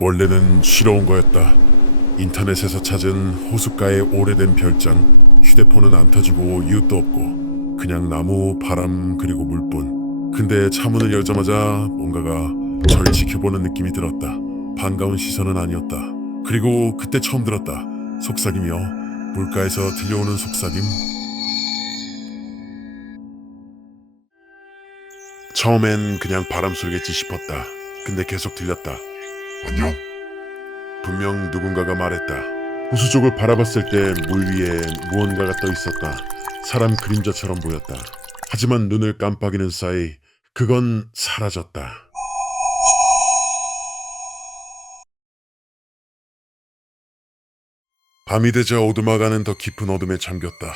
원래는 쉬러 온 거였다. 인터넷에서 찾은 호숫가의 오래된 별장. 휴대폰은 안 터지고 이웃도 없고 그냥 나무, 바람 그리고 물뿐. 근데 차문을 열자마자 뭔가가 절 지켜보는 느낌이 들었다. 반가운 시선은 아니었다. 그리고 그때 처음 들었다. 속삭이며 물가에서 들려오는 속삭임. 처음엔 그냥 바람 소리겠지 싶었다. 근데 계속 들렸다. 안녕? 분명 누군가가 말했다. 호수 쪽을 바라봤을 때 물 위에 무언가가 떠 있었다. 사람 그림자처럼 보였다. 하지만 눈을 깜빡이는 사이 그건 사라졌다. 밤이 되자 오두막안은 더 깊은 어둠에 잠겼다.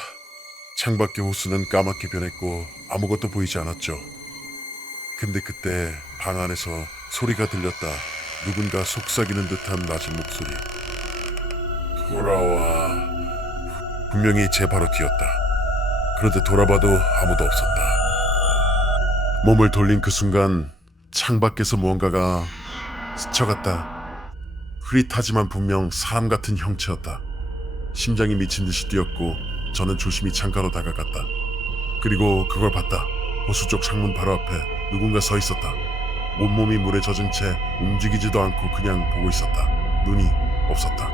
창밖의 호수는 까맣게 변했고 아무것도 보이지 않았죠. 근데 그때 방 안에서 소리가 들렸다. 누군가 속삭이는 듯한 낮은 목소리. 돌아와. 분명히 제 바로 뒤였다. 그런데 돌아봐도 아무도 없었다. 몸을 돌린 그 순간 창밖에서 무언가가 스쳐갔다. 흐릿하지만 분명 사람 같은 형체였다. 심장이 미친 듯이 뛰었고 저는 조심히 창가로 다가갔다. 그리고 그걸 봤다. 호수 쪽 창문 바로 앞에 누군가 서 있었다. 온몸이 물에 젖은 채 움직이지도 않고 그냥 보고 있었다. 눈이 없었다.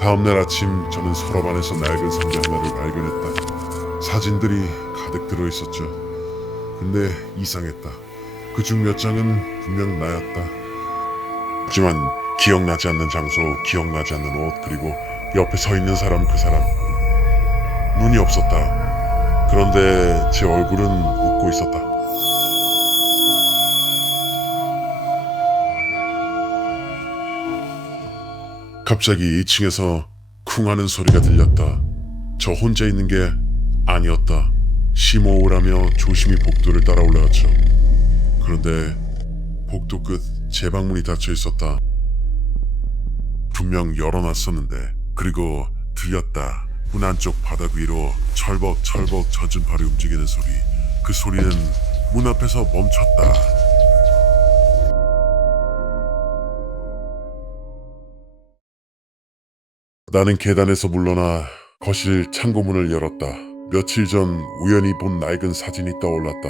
다음날 아침 저는 서랍 안에서 낡은 상자 하나를 발견했다. 사진들이 가득 들어있었죠. 근데 이상했다. 그중 몇 장은 분명 나였다. 하지만 기억나지 않는 장소, 기억나지 않는 옷, 그리고 옆에 서 있는 사람, 그 사람. 눈이 없었다. 그런데 제 얼굴은 웃고 있었다. 갑자기 2층에서 쿵 하는 소리가 들렸다. 저 혼자 있는 게 아니었다. 심호흡하며 조심히 복도를 따라 올라갔죠. 그런데 복도 끝 제 방문이 닫혀 있었다. 분명 열어놨었는데. 그리고 들렸다. 문 안쪽 바닥 위로 철벅철벅 젖은 발이 움직이는 소리. 그 소리는 문 앞에서 멈췄다. 나는 계단에서 물러나 거실 창고문을 열었다. 며칠 전 우연히 본 낡은 사진이 떠올랐다.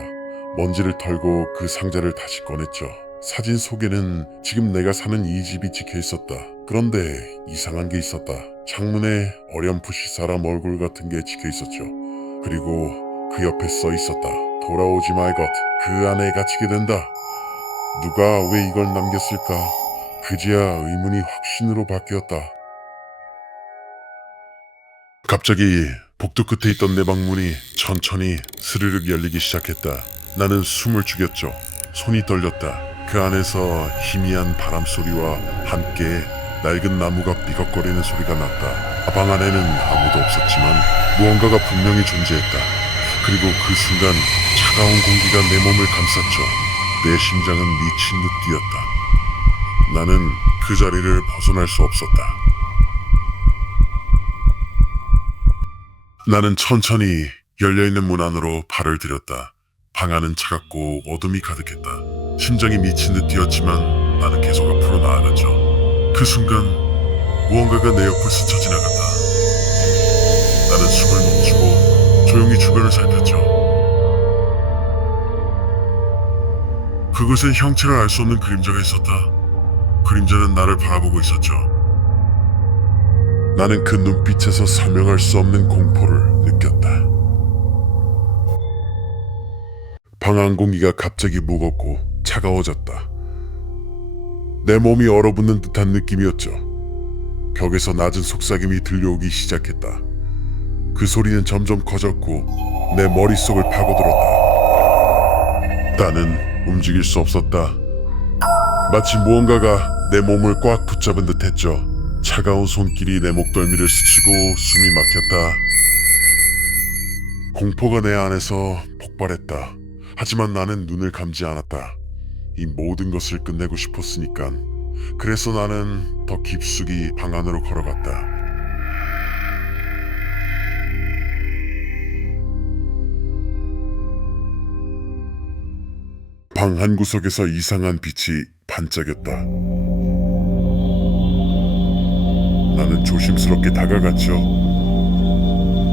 먼지를 털고 그 상자를 다시 꺼냈죠. 사진 속에는 지금 내가 사는 이 집이 찍혀 있었다. 그런데 이상한 게 있었다. 창문에 어렴풋이 사람 얼굴 같은 게 찍혀 있었죠. 그리고 그 옆에 써 있었다. 돌아오지 말 것. 그 안에 갇히게 된다. 누가 왜 이걸 남겼을까? 그제야 의문이 확신으로 바뀌었다. 갑자기 복도 끝에 있던 내 방문이 천천히 스르륵 열리기 시작했다. 나는 숨을 죽였죠. 손이 떨렸다. 그 안에서 희미한 바람 소리와 함께 낡은 나무가 삐걱거리는 소리가 났다. 방 안에는 아무도 없었지만 무언가가 분명히 존재했다. 그리고 그 순간 차가운 공기가 내 몸을 감쌌죠. 내 심장은 미친 듯 뛰었다. 나는 그 자리를 벗어날 수 없었다. 나는 천천히 열려있는 문 안으로 발을 들였다. 방 안은 차갑고 어둠이 가득했다. 심장이 미친 듯 뛰었지만 나는 계속 앞으로 나아갔죠. 그 순간 무언가가 내 옆을 스쳐 지나갔다. 나는 숨을 멈추고 조용히 주변을 살폈죠. 그곳엔 형체를 알 수 없는 그림자가 있었다. 그림자는 나를 바라보고 있었죠. 나는 그 눈빛에서 설명할 수 없는 공포를 느꼈다. 방 안 공기가 갑자기 무겁고 차가워졌다. 내 몸이 얼어붙는 듯한 느낌이었죠. 벽에서 낮은 속삭임이 들려오기 시작했다. 그 소리는 점점 커졌고 내 머릿속을 파고들었다. 나는 움직일 수 없었다. 마치 무언가가 내 몸을 꽉 붙잡은 듯 했죠. 차가운 손길이 내 목덜미를 스치고 숨이 막혔다. 공포가 내 안에서 폭발했다. 하지만 나는 눈을 감지 않았다. 이 모든 것을 끝내고 싶었으니까. 그래서 나는 더 깊숙이 방 안으로 걸어갔다. 방 한 구석에서 이상한 빛이 반짝였다. 나는 조심스럽게 다가갔죠.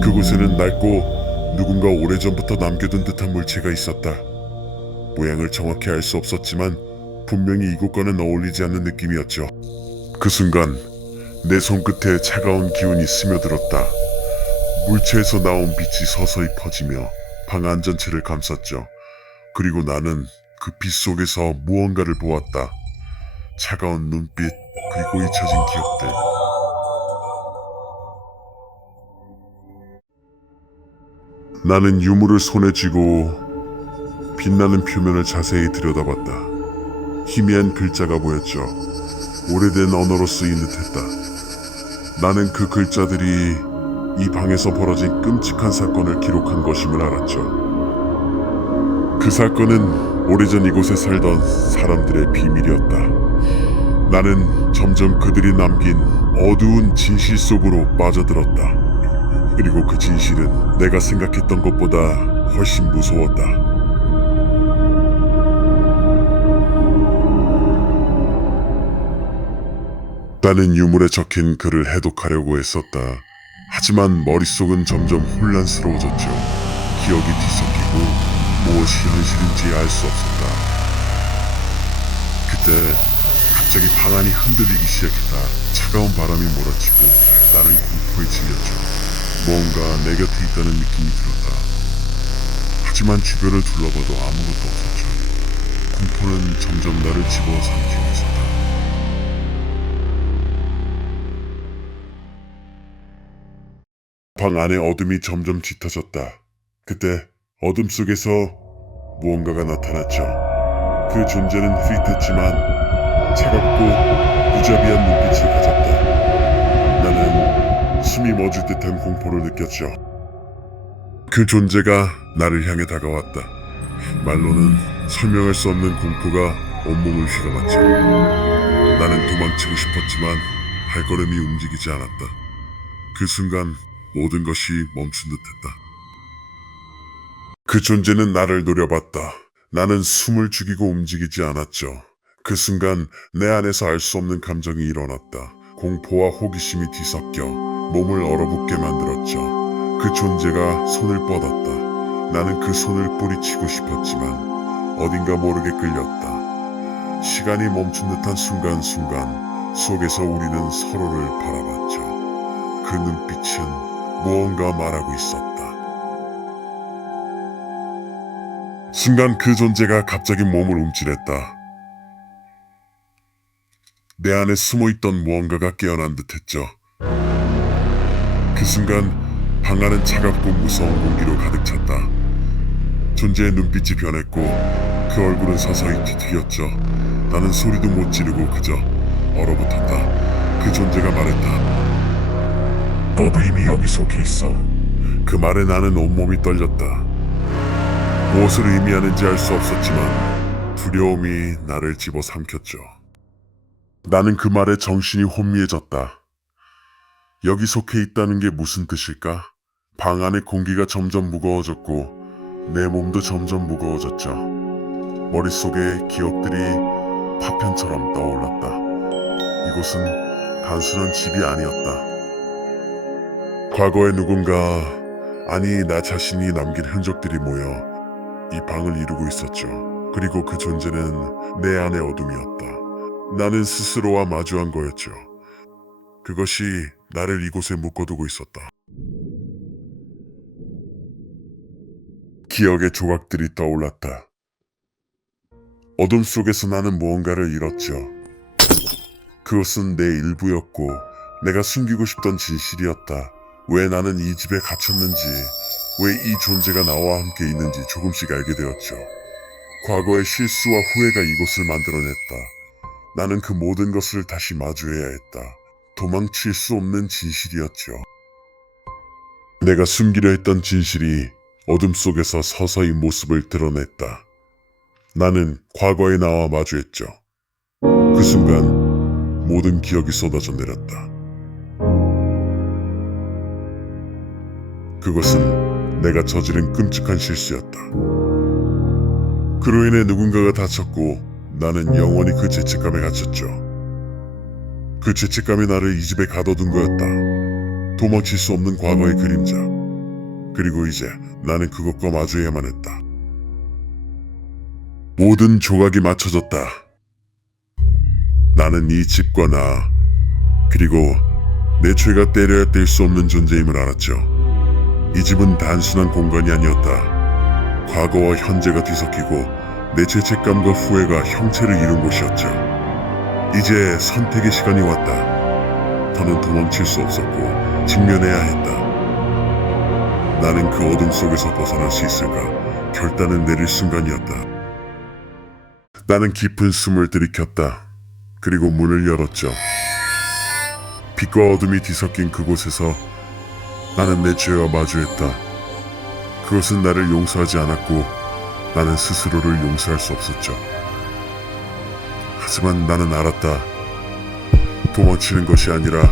그곳에는 낡고 누군가 오래전부터 남겨둔 듯한 물체가 있었다. 모양을 정확히 알 수 없었지만 분명히 이곳과는 어울리지 않는 느낌이었죠. 그 순간 내 손끝에 차가운 기운이 스며들었다. 물체에서 나온 빛이 서서히 퍼지며 방 안전체를 감쌌죠. 그리고 나는 그 빛 속에서 무언가를 보았다. 차가운 눈빛, 그리고 잊혀진 기억들. 나는 유물을 손에 쥐고 빛나는 표면을 자세히 들여다봤다. 희미한 글자가 보였죠. 오래된 언어로 쓰인 듯했다. 나는 그 글자들이 이 방에서 벌어진 끔찍한 사건을 기록한 것임을 알았죠. 그 사건은 오래전 이곳에 살던 사람들의 비밀이었다. 나는 점점 그들이 남긴 어두운 진실 속으로 빠져들었다. 그리고 그 진실은 내가 생각했던 것보다 훨씬 무서웠다. 나는 유물에 적힌 글을 해독하려고 했었다. 하지만 머릿속은 점점 혼란스러워졌죠. 기억이 뒤섞이고 무엇이 현실인지 알 수 없었다. 그때 갑자기 방 안이 흔들리기 시작했다. 차가운 바람이 몰아치고 나는 공포에 질렸죠. 뭔가 내 곁에 있다는 느낌이 들었다. 하지만 주변을 둘러봐도 아무것도 없었죠. 공포는 점점 나를 집어삼키고 있었다. 방 안의 어둠이 점점 짙어졌다. 그때 어둠 속에서 무언가가 나타났죠. 그 존재는 흐릿했지만 차갑고 무자비한 눈빛을 가졌다. 나는 숨이 멎을 듯한 공포를 느꼈죠. 그 존재가 나를 향해 다가왔다. 말로는 설명할 수 없는 공포가 온몸을 휘감았죠. 나는 도망치고 싶었지만 발걸음이 움직이지 않았다. 그 순간 모든 것이 멈춘 듯했다. 그 존재는 나를 노려봤다. 나는 숨을 죽이고 움직이지 않았죠. 그 순간 내 안에서 알 수 없는 감정이 일어났다. 공포와 호기심이 뒤섞여 몸을 얼어붙게 만들었죠. 그 존재가 손을 뻗었다. 나는 그 손을 뿌리치고 싶었지만 어딘가 모르게 끌렸다. 시간이 멈춘 듯한 순간순간 속에서 우리는 서로를 바라봤죠. 그 눈빛은 무언가 말하고 있었다. 순간 그 존재가 갑자기 몸을 움찔했다. 내 안에 숨어있던 무언가가 깨어난 듯했죠. 그 순간 방 안은 차갑고 무서운 공기로 가득 찼다. 존재의 눈빛이 변했고 그 얼굴은 서서히 뒤틀렸죠. 나는 소리도 못 지르고 그저 얼어붙었다. 그 존재가 말했다. 너도 이미 여기 속에 있어. 그 말에 나는 온몸이 떨렸다. 무엇을 의미하는지 알 수 없었지만 두려움이 나를 집어삼켰죠. 나는 그 말에 정신이 혼미해졌다. 여기 속해 있다는 게 무슨 뜻일까? 방 안의 공기가 점점 무거워졌고 내 몸도 점점 무거워졌죠. 머릿속에 기억들이 파편처럼 떠올랐다. 이곳은 단순한 집이 아니었다. 과거에 누군가, 아니 나 자신이 남긴 흔적들이 모여 이 방을 이루고 있었죠. 그리고 그 존재는 내 안의 어둠이었다. 나는 스스로와 마주한 거였죠. 그것이 나를 이곳에 묶어두고 있었다. 기억의 조각들이 떠올랐다. 어둠 속에서 나는 무언가를 잃었죠. 그것은 내 일부였고 내가 숨기고 싶던 진실이었다. 왜 나는 이 집에 갇혔는지, 왜 이 존재가 나와 함께 있는지 조금씩 알게 되었죠. 과거의 실수와 후회가 이곳을 만들어냈다. 나는 그 모든 것을 다시 마주해야 했다. 도망칠 수 없는 진실이었죠. 내가 숨기려 했던 진실이 어둠 속에서 서서히 모습을 드러냈다. 나는 과거의 나와 마주했죠. 그 순간 모든 기억이 쏟아져 내렸다. 그것은 내가 저지른 끔찍한 실수였다. 그로 인해 누군가가 다쳤고 나는 영원히 그 죄책감에 갇혔죠. 그 죄책감이 나를 이 집에 가둬둔 거였다. 도망칠 수 없는 과거의 그림자. 그리고 이제 나는 그것과 마주해야만 했다. 모든 조각이 맞춰졌다. 나는 이 집과 나, 그리고 내 죄가 때려야 뗄 수 없는 존재임을 알았죠. 이 집은 단순한 공간이 아니었다. 과거와 현재가 뒤섞이고 내 죄책감과 후회가 형체를 이룬 곳이었죠. 이제 선택의 시간이 왔다. 더는 도망칠 수 없었고 직면해야 했다. 나는 그 어둠 속에서 벗어날 수 있을까? 결단을 내릴 순간이었다. 나는 깊은 숨을 들이켰다. 그리고 문을 열었죠. 빛과 어둠이 뒤섞인 그곳에서 나는 내 죄와 마주했다. 그것은 나를 용서하지 않았고 나는 스스로를 용서할 수 없었죠. 하지만 나는 알았다. 도망치는 것이 아니라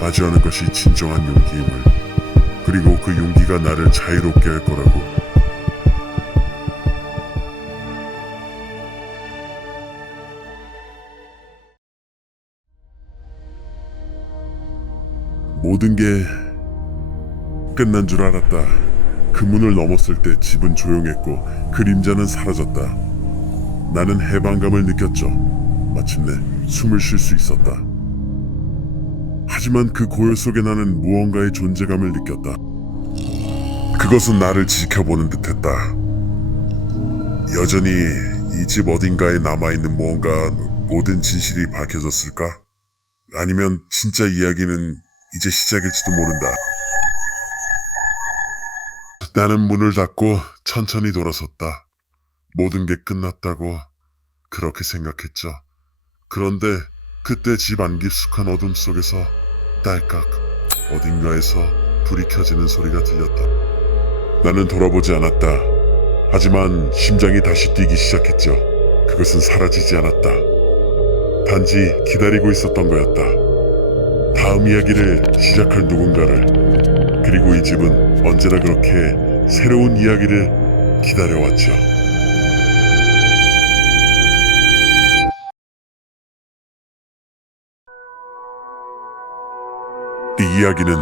마주하는 것이 진정한 용기임을. 그리고 그 용기가 나를 자유롭게 할 거라고. 모든 게 끝난 줄 알았다. 그 문을 넘었을 때 집은 조용했고 그림자는 사라졌다. 나는 해방감을 느꼈죠. 마침내 숨을 쉴 수 있었다. 하지만 그 고요 속에 나는 무언가의 존재감을 느꼈다. 그것은 나를 지켜보는 듯했다. 여전히 이 집 어딘가에 남아있는 무언가, 모든 진실이 밝혀졌을까? 아니면 진짜 이야기는 이제 시작일지도 모른다. 나는 문을 닫고 천천히 돌아섰다. 모든 게 끝났다고 그렇게 생각했죠. 그런데 그때 집 안 깊숙한 어둠 속에서 딸깍 어딘가에서 불이 켜지는 소리가 들렸다. 나는 돌아보지 않았다. 하지만 심장이 다시 뛰기 시작했죠. 그것은 사라지지 않았다. 단지 기다리고 있었던 거였다. 다음 이야기를 시작할 누군가를. 그리고 이 집은 언제나 그렇게 새로운 이야기를 기다려왔죠. 이 이야기는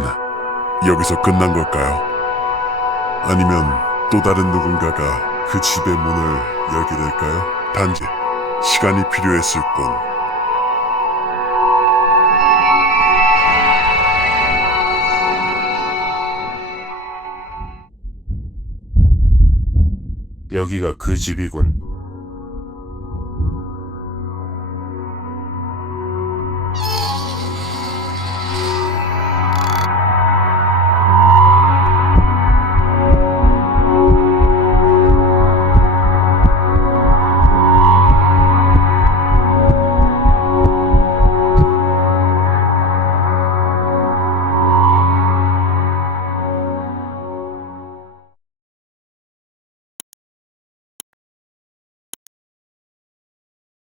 여기서 끝난 걸까요? 아니면 또 다른 누군가가 그 집의 문을 열게 될까요? 단지 시간이 필요했을 뿐. 여기가 그 집이군.